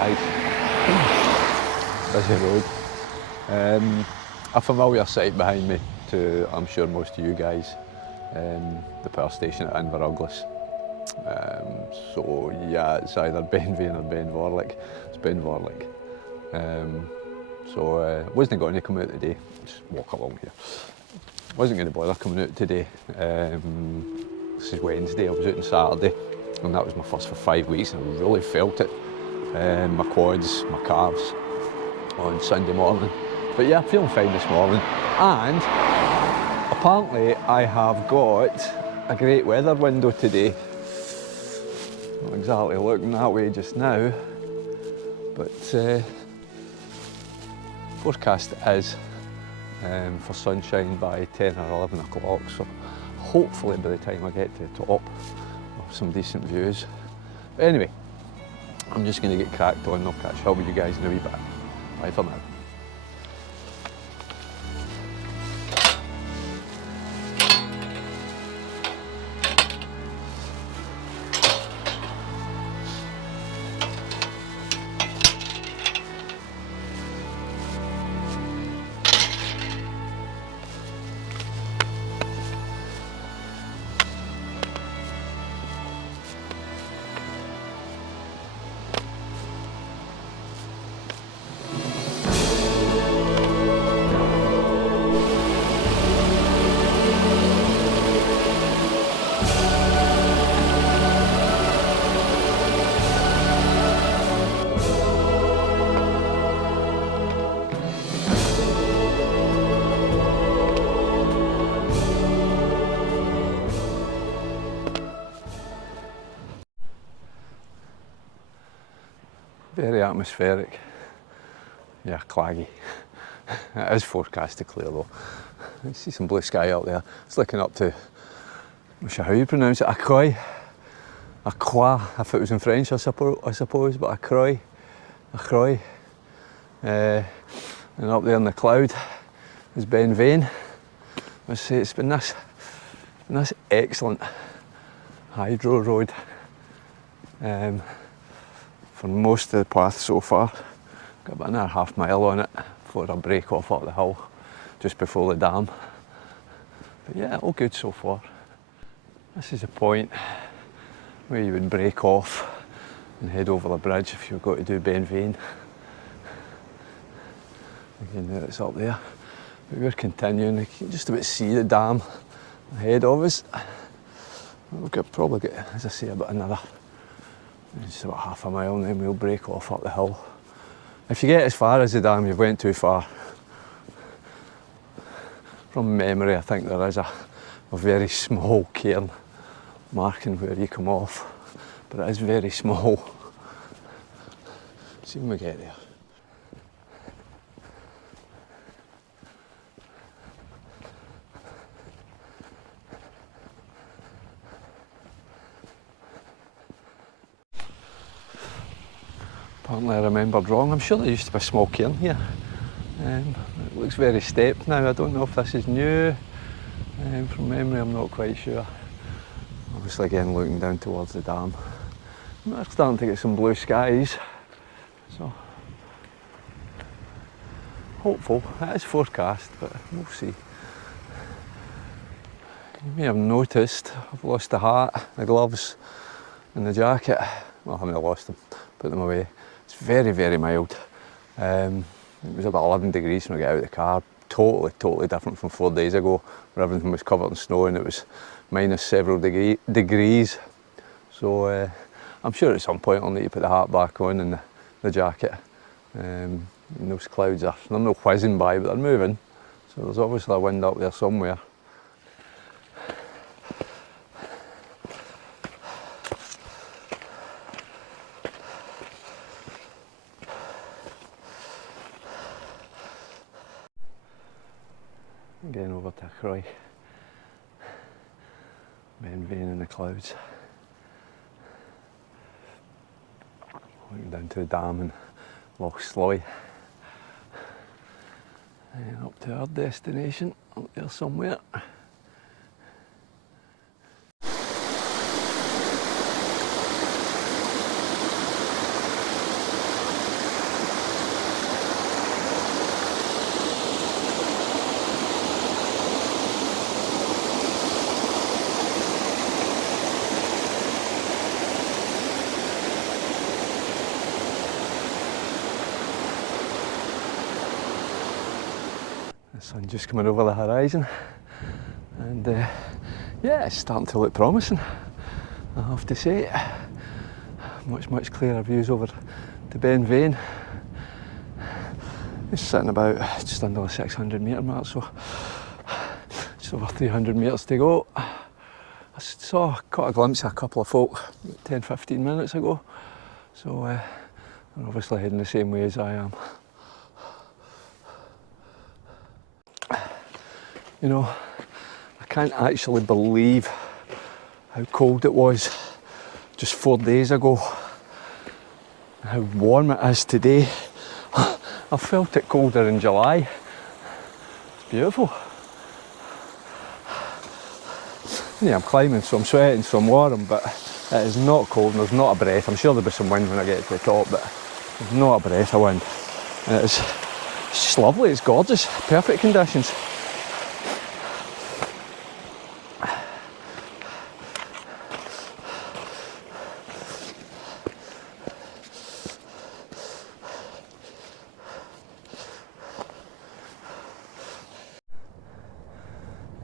guys. Busy road. A familiar sight behind me to, I'm sure, most of you guys. The power station at Inveruglis. So yeah, it's either Ben Vane or Ben Vorlich. It's Ben Vorlich. Wasn't going to come out today. Just walk along here. Wasn't going to bother coming out today. This is Wednesday. I was out on Saturday, and that was my first for 5 weeks, and I really felt it. My quads, my calves on Sunday morning. But yeah, feeling fine this morning. And apparently I have got a great weather window today. Not exactly looking that way just now, but forecast is for sunshine by 10 or 11 o'clock, so hopefully by the time I get to the top, I'll have some decent views. But anyway, I'm just going to get cracked on and I'll catch up with you guys in a wee bit. Bye for now. Very atmospheric. Yeah, claggy. It is forecast to clear though. I see some blue sky out there. It's looking up to, I'm not sure how you pronounce it, Acroy. Acroy, if it was in French I suppose, but Acroy. Acroy. And up there in the cloud is Ben Vane. I say it's been this excellent hydro road. For most of the path so far. Got about another half mile on it before I break off up the hill just before the dam. But yeah, all good so far. This is the point where you would break off and head over the bridge if you've got to do Ben Vane. Again, there it's up there. But we're continuing. You can just about see the dam ahead of us. We've probably got, as I say, about another just about half a mile, and then we'll break off up the hill. If you get as far as the dam, you've went too far. From memory, I think there is a very small cairn marking where you come off, but it is very small. See when we get there. Apparently I remembered wrong. I'm sure there used to be a small cairn here. It looks very stepped now. I don't know if this is new. From memory, I'm not quite sure. Obviously again looking down towards the dam. We're starting to get some blue skies. So hopeful. It is forecast, but we'll see. You may have noticed I've lost the hat, the gloves and the jacket. Well, I haven't lost them, put them away. It's very, very mild. It was about 11 degrees when I got out of the car. Totally different from 4 days ago, where everything was covered in snow and it was minus several degrees. So I'm sure at some point I'll need to put the hat back on and the jacket. And those clouds they're not whizzing by, but they're moving. So there's obviously a wind up there somewhere. Again over to Croy, Ben Vane in the clouds. Looking down to the dam and Loch Sloy. And up to our destination, up there somewhere. The sun just coming over the horizon, and yeah, it's starting to look promising, I have to say. Much clearer views over the Ben Vane. It's sitting about just under the 600 metre mark, so just over 300 metres to go. I caught a glimpse of a couple of folk 10-15 minutes ago, so they're obviously heading the same way as I am. You know, I can't actually believe how cold it was just 4 days ago, and how warm it is today. I felt it colder in July. It's beautiful. Yeah, I'm climbing, so I'm sweating, so I'm warm, but it is not cold and there's not a breath. I'm sure there'll be some wind when I get to the top, but there's not a breath of wind. And it's just lovely, it's gorgeous, perfect conditions.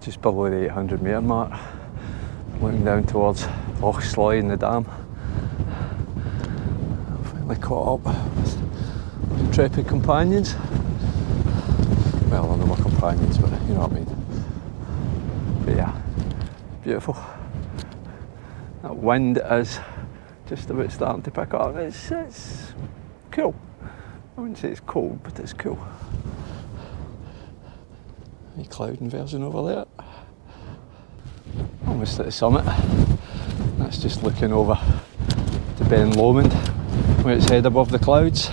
Just below the 800 metre mark, looking down towards Vorlich and the dam. I finally caught up with intrepid companions. Well, they're not my companions, but you know what I mean. But yeah, beautiful. That wind is just about starting to pick up. It's cool. I wouldn't say it's cold, but it's cool. A cloud inversion over there. Almost at the summit. That's just looking over to Ben Lomond, where it's head above the clouds.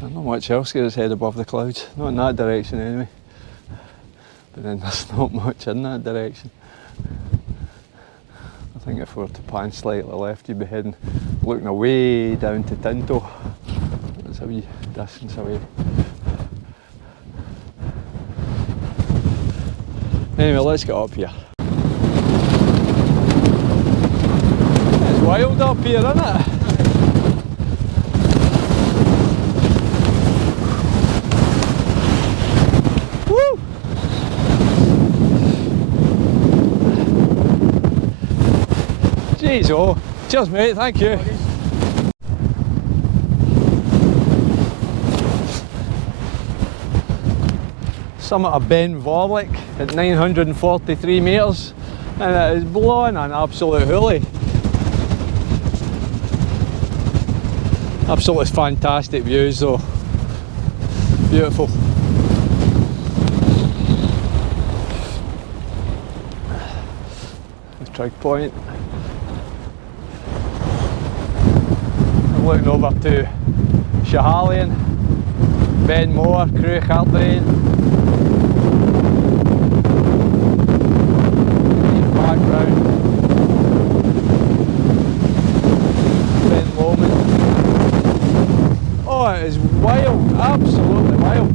There's not much else here that's head above the clouds. Not in that direction anyway. But then there's not much in that direction. I think if we were to pan slightly left, you'd be heading, looking away down to Tinto. That's a wee distance away. Anyway, let's get up here. It's wild up here, isn't it? Woo! Jeez, oh. Cheers, mate, thank you. Summit of Ben Vorlich at 943 metres, and it is blowing an absolute hoolie. Absolutely fantastic views though. Beautiful. There's Trig Point. I'm looking over to Schiehallion, Ben Moor, Crew Cardrain. Background. Ben Lomond. Oh, it is wild, absolutely wild.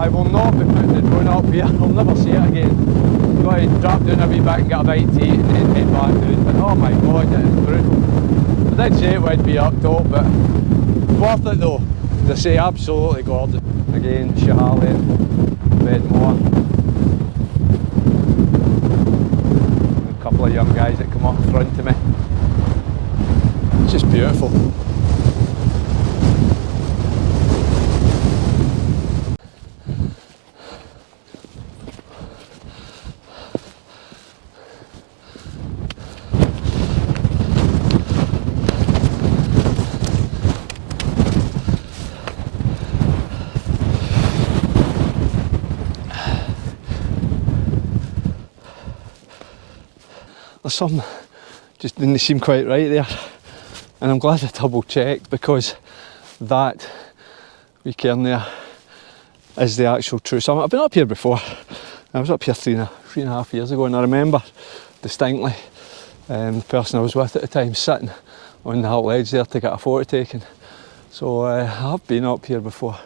I will not be putting the drone up here, I'll never see it again. Got to drop down a wee bit and get a bite to eat and then head back down, but oh my god, it is brutal. I did say it would be up top, but worth it though. As I say, absolutely gorgeous. Again, Schiehallion, Ben Moor. A couple of young guys that come up in front of me. It's just beautiful. There's something just didn't seem quite right there, and I'm glad I double checked, because that wee cairn there is the actual true summit. I've been up here before. I was up here three and a half years ago, and I remember distinctly the person I was with at the time sitting on that ledge there to get a photo taken. So I have been up here before,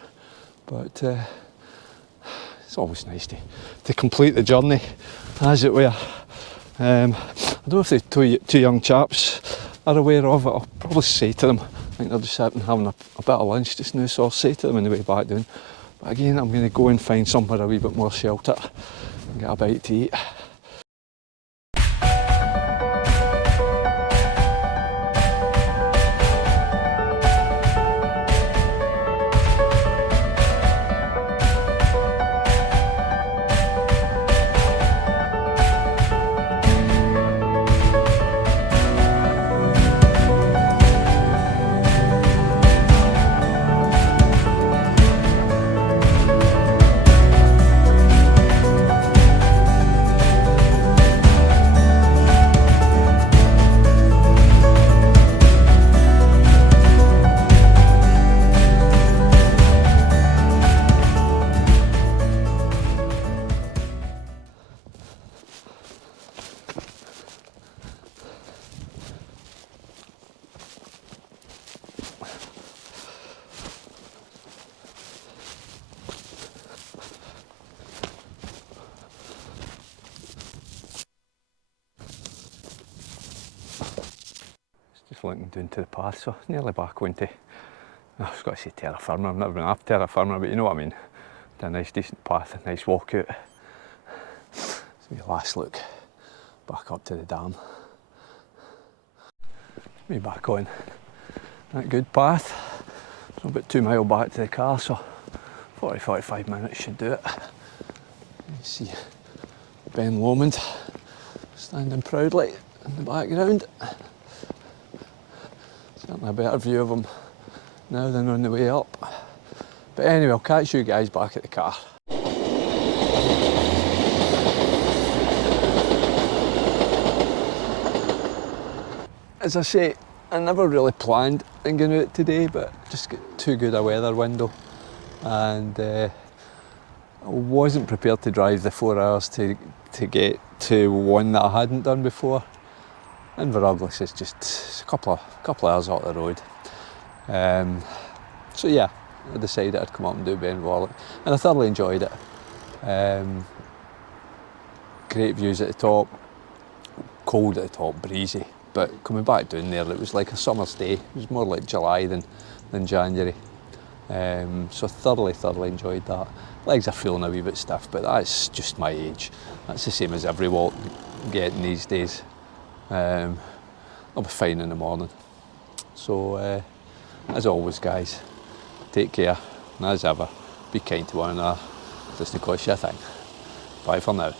but it's always nice to complete the journey, as it were. I don't know if the two young chaps are aware of it. I'll probably say to them. I think they're just sitting having a bit of lunch just now, so I'll say to them on the way back down. But again, I'm going to go and find somewhere a wee bit more shelter and get a bite to eat. Just linking down to the path, so nearly back onto, I was going to say terra firma, I've never been up terra firma, but you know what I mean. A nice decent path, a nice walk out. So my last look back up to the dam. Me back on that good path. So about 2 miles back to the car, so 40-45 minutes should do it. You see Ben Lomond standing proudly in the background. Certainly a better view of him now than on the way up. But anyway, I'll catch you guys back at the car. As I say, I never really planned on going out today, but just got too good a weather window, and I wasn't prepared to drive the 4 hours to get to one that I hadn't done before. And Vorlich is just a couple of hours out the road. So yeah, I decided I'd come up and do Ben Vorlich, and I thoroughly enjoyed it. Great views at the top, cold at the top, breezy. But coming back down there, it was like a summer's day. It was more like July than January. So thoroughly enjoyed that. Legs are feeling a wee bit stiff, but that's just my age. That's the same as every walk getting these days. I'll be fine in the morning. So as always, guys, take care, and as ever, be kind to one another. Doesn't cost you a thing. Bye for now.